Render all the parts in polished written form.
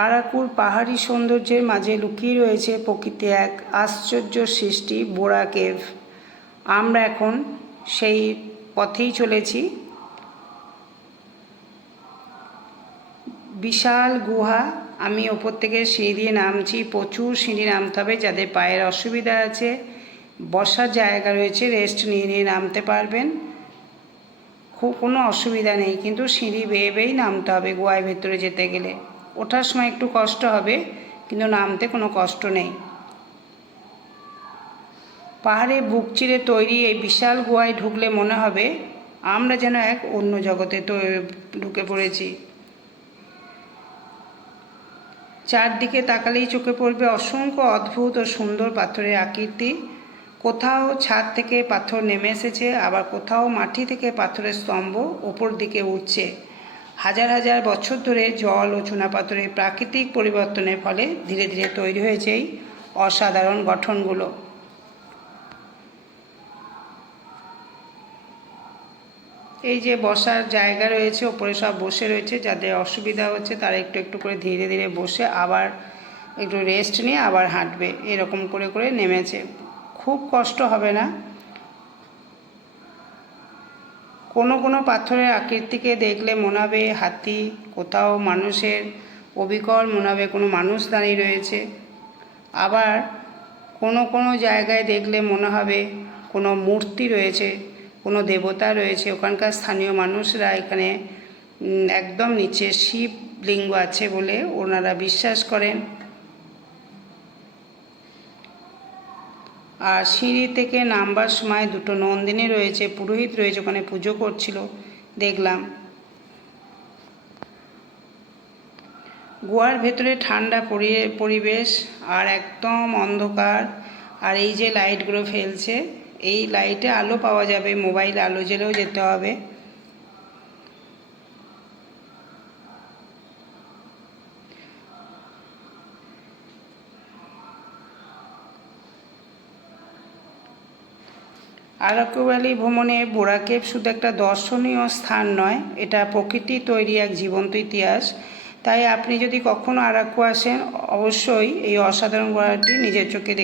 আরাকুর পাহাড়ি সৌন্দর্যের মাঝে লুকিয়ে রয়েছে প্রকৃতি এক আশ্চর্য সৃষ্টি বোরা কেভ। আমরা এখন সেই পথেই চলেছি। বিশাল গুহা, আমি ওপর থেকে সিঁড়ি দিয়ে নামছি। প্রচুর সিঁড়ি নামতে হবে, যাদের পায়ের অসুবিধা আছে বসার জায়গা রয়েছে, রেস্ট নিয়ে নিয়ে নামতে পারবেন, খুব কোনো অসুবিধা নেই। কিন্তু সিঁড়ি বেয়ে বেয়েই নামতে হবে গুহার ভেতরে যেতে গেলে। ওঠার সময় একটু কষ্ট হবে, কিন্তু নামতে কোনো কষ্ট নেই। পাহাড়ে বুক চিরে তৈরি এই বিশাল গুহায় ঢুকলে মনে হবে আমরা যেন এক অন্য জগতে ঢুকে পড়েছি। চারদিকে তাকালেই চোখে পড়বে অসংখ্য অদ্ভুত ও সুন্দর পাথরের আকৃতি। কোথাও ছাদ থেকে পাথর নেমে এসেছে, আবার কোথাও মাটি থেকে পাথরের স্তম্ভ ওপর দিকে উঠছে। হাজার হাজার বছর ধরে জল ও চুনাপাথরের প্রাকৃতিক পরিবর্তনের ফলে ধীরে ধীরে তৈরি হয়েছে এই অসাধারণ গঠনগুলো। এই যে বসার জায়গা রয়েছে, ওপরে সব বসে রয়েছে, যাদের অসুবিধা হচ্ছে তারা একটু একটু করে ধীরে ধীরে বসে আবার একটু রেস্ট নিয়ে আবার হাঁটবে, এরকম করে করে নেমেছে। খুব কষ্ট হবে না। কোনো কোনো পাথরের আকৃতিকে দেখলে মনে হবে হাতি, কোথাও মানুষের অবিকল মনে হবে কোনো মানুষ দাঁড়িয়ে রয়েছে। আবার কোনো কোনো জায়গায় দেখলে মনে হবে কোনো মূর্তি রয়েছে, কোনো দেবতা রয়েছে। ওখানকার স্থানীয় মানুষরা এখানে একদম নিচে শিবলিঙ্গ আছে বলে ওনারা বিশ্বাস করেন। আর সিঁড়ি থেকে নামবার সময় দুটো নন্দিনী রয়েছে, পুরোহিত রয়েছে, ওখানে পুজো করছিল দেখলাম। গুহার ভেতরে ঠান্ডা পরিবেশ আর একদম অন্ধকার। আর এই যে লাইটগুলো ফেলছে, এই লাইটে আলো পাওয়া যাবে, মোবাইল আলো জ্বেলেও যেতে হবে। আরাকু ভ্যালি ভ্রমণে বোরা কেভ শুধু একটা দর্শনীয় স্থান নয়, এটা প্রকৃতি তৈরি এক জীবন্ত ইতিহাস। তাই আপনি যদি কখনো আরাকু আসেন, অবশ্যই এই অসাধারণ গুহাটি নিজের চোখে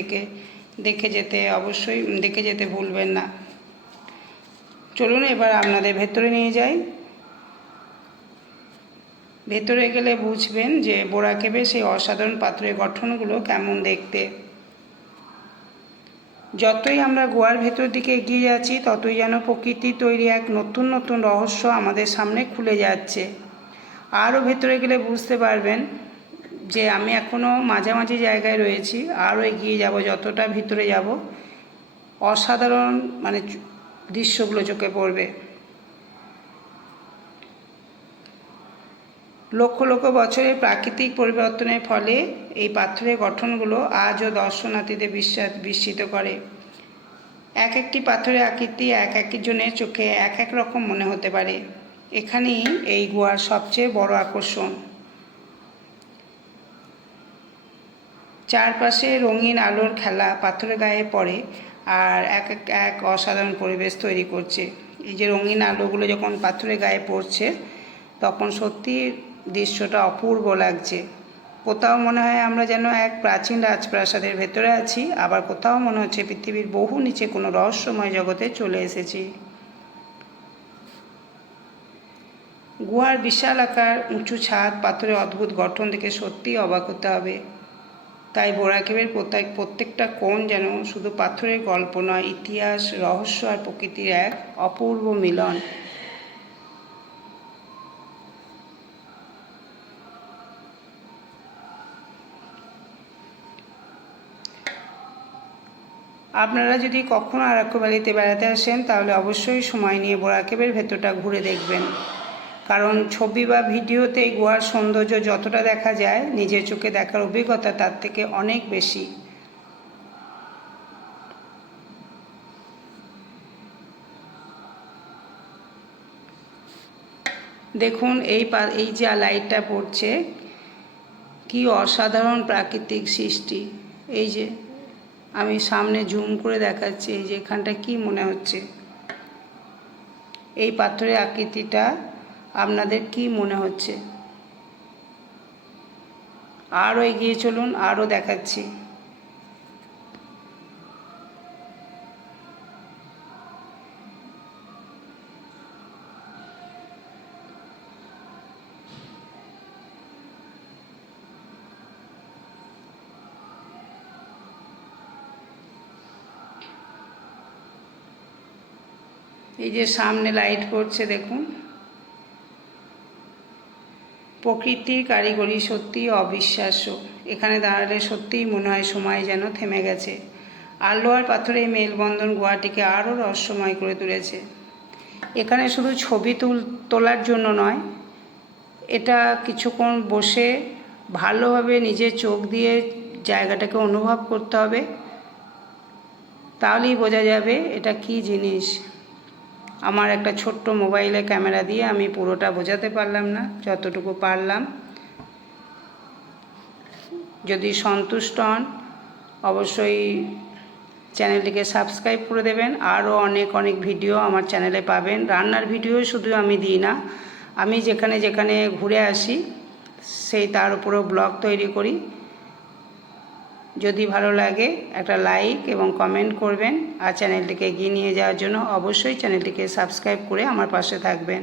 দেখে যেতে ভুলবেন না। চলুন এবার আপনাদের ভেতরে নিয়ে যাই। ভেতরে গেলে বুঝবেন যে বোরা কেভের সেই অসাধারণ পাথরের গঠনগুলো কেমন দেখতে। যতই আমরা গুহার ভেতর দিকে এগিয়ে যাচ্ছি, ততই যেন প্রকৃতি তৈরি এক নতুন নতুন রহস্য আমাদের সামনে খুলে যাচ্ছে। আরও ভেতরে গেলে বুঝতে পারবেন যে আমি এখনও মাঝামাঝি জায়গায় রয়েছি, আরও এগিয়ে যাব, যতটা ভিতরে যাব অসাধারণ দৃশ্যগুলো চোখে পড়বে। লক্ষ লক্ষ বছরের প্রাকৃতিক পরিবর্তনের ফলে এই পাথরের গঠনগুলো আজও দর্শনার্থীদের বিস্মিত করে। এক একটি পাথরের আকৃতি এক একজনের চোখে এক এক রকম মনে হতে পারে। এখানেই এই গুহার সবচেয়ে বড় আকর্ষণ। চারপাশে রঙিন আলোর খেলা পাথরের গায়ে পড়ে আর এক অসাধারণ পরিবেশ তৈরি করছে। এই যে রঙিন আলোগুলো যখন পাথরের গায়ে পড়ছে, তখন সত্যি দৃশ্যটা অপূর্ব লাগছে। কোথাও মনে হয় আমরা যেন এক প্রাচীন রাজপ্রাসাদের ভেতরে আছি, আবার কোথাও মনে হচ্ছে পৃথিবীর বহু নিচে কোনো রহস্যময় জগতে চলে এসেছি। গুহার বিশাল আকার, উঁচু ছাদ, পাথরের অদ্ভুত গঠন দেখে সত্যিই অবাক হতে হবে। তাই বোরা কেভের প্রত্যেকটা কোণ যেন শুধু পাথরের গল্প নয়, ইতিহাস, রহস্য আর প্রকৃতির এক অপূর্ব মিলন। আপনারা যদি কখনো আরাকু ভ্যালিতে বেড়াতে আসেন, তাহলে অবশ্যই সময় নিয়ে বোরা কেভের ভেতরটা ঘুরে দেখবেন। কারণ ছবি বা ভিডিওতে গুহার সৌন্দর্য যতটা দেখা যায়, নিজের চোখে দেখার অভিজ্ঞতা তার থেকে অনেক বেশি। দেখুন এই যে লাইটটা পড়ছে, কি অসাধারণ প্রাকৃতিক সৃষ্টি। এই যে আমি সামনে জুম করে দেখাচ্ছি, এই যে এখানটা কি মনে হচ্ছে, এই পাথরের আকৃতিটা আপনাদের কি মনে হচ্ছে? আরও এগিয়ে চলুন, আরও দেখাচ্ছি। এই যে সামনে লাইট পড়ছে দেখুন। প্রকৃতির কারিগরি সত্যি অবিশ্বাস্য। এখানে দাঁড়ালে সত্যিই মনে হয় সময় যেন থেমে গেছে। আলো আর পাথরের এই মেলবন্ধন গুহাটিকে আরও রহস্যময় করে তুলেছে। এখানে শুধু ছবি তোলার জন্য নয়, এটা কিছুক্ষণ বসে ভালোভাবে নিজের চোখ দিয়ে জায়গাটাকে অনুভব করতে হবে, তাহলেই বোঝা যাবে এটা কী জিনিস। আমার একটা ছোট্ট মোবাইলে ক্যামেরা দিয়ে আমি পুরোটা বোঝাতে পারলাম না, যতটুকু পারলাম। যদি সন্তুষ্ট হন অবশ্যই চ্যানেলটিকে সাবস্ক্রাইব করে দেবেন। আরও অনেক অনেক ভিডিও আমার চ্যানেলে পাবেন। রান্নার ভিডিও শুধু আমি দিই না, আমি যেখানে যেখানে ঘুরে আসি তার উপরেও ব্লগ তৈরি করি। যদি ভালো লাগে একটা লাইক এবং কমেন্ট করবেন, আর চ্যানেলটিকে এগিয়ে নিয়ে যাওয়ার জন্য অবশ্যই চ্যানেলটিকে সাবস্ক্রাইব করে আমার পাশে থাকবেন।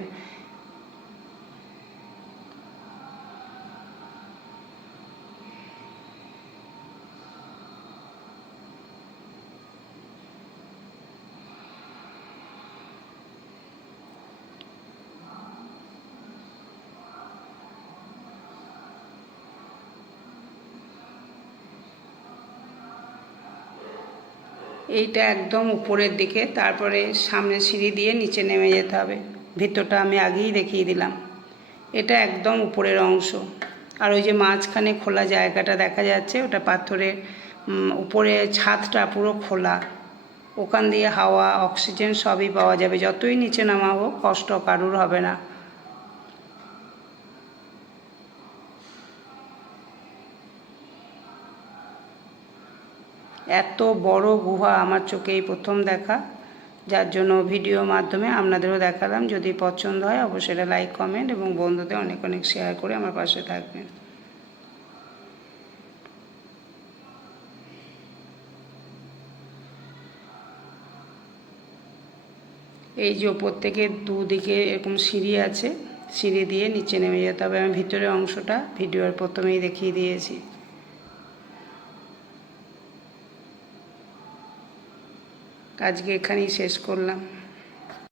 এইটা একদম উপরের দিকে, তারপরে সামনে সিঁড়ি দিয়ে নিচে নেমে যেতে হবে। ভিতরটা আমি আগেই দেখিয়ে দিলাম। এটা একদম উপরের অংশ। আর ওই যে মাঝখানে খোলা জায়গাটা দেখা যাচ্ছে, ওটা পাথরের উপরে ছাদটা পুরো খোলা। ওখান দিয়ে হাওয়া, অক্সিজেন সবই পাওয়া যাবে। যতই নিচে নামাবো কষ্ট কারুর হবে না। এত বড় গুহা আমার চোখেই প্রথম দেখা, যার জন্য ভিডিওর মাধ্যমে আপনাদেরও দেখালাম। যদি পছন্দ হয় অবশ্যই এটা লাইক, কমেন্ট এবং বন্ধুদের অনেক অনেক শেয়ার করে আমার পাশে থাকবেন। এই যে ওপর থেকে দুদিকে এরকম সিঁড়ি আছে, সিঁড়ি দিয়ে নিচে নেমে যেতে হবে। আমি ভিতরের অংশটা ভিডিওর প্রথমেই দেখিয়ে দিয়েছি। আজকে এখানেই শেষ করলাম।